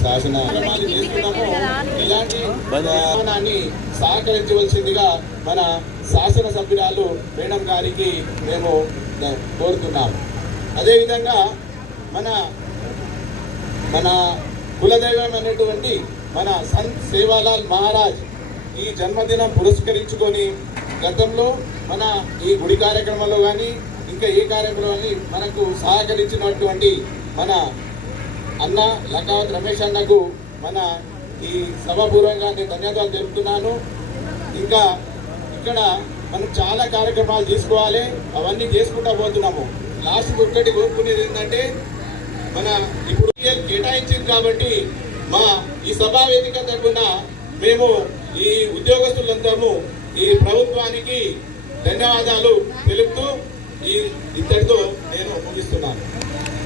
శాసన ఇలాంటి సహకరించవలసిందిగా మన శాసన సభ్యురాలు మేడం గారికి మేము కోరుతున్నాము. అదేవిధంగా మన మన కులదైవం అనేటువంటి మన సంత్ సేవాలాల్ మహారాజ్ ఈ జన్మదినం పురస్కరించుకొని గతంలో మన ఈ గుడి కార్యక్రమంలో కానీ ఇంకా ఈ కార్యక్రమాన్ని మనకు సహకరించినటువంటి మన అన్న లకావత్ రమేష్ అన్నకు మన ఈ సభాపూర్వంగా నేను ధన్యవాదాలు తెలుపుతున్నాను. ఇంకా ఇక్కడ మనం చాలా కార్యక్రమాలు తీసుకోవాలి. అవన్నీ చేసుకుంటా పోతున్నాము. లాస్ట్ ఒక్కటి కోరుకునేది ఏంటంటే మన ఇప్పుడు కేటాయించింది కాబట్టి మా ఈ సభా వేదిక తరఫున మేము ఈ ఉద్యోగస్తులందరము ఈ ప్రభుత్వానికి ధన్యవాదాలు తెలుపుతూ ఈ ఇద్దరితో నేను ముగిస్తున్నాను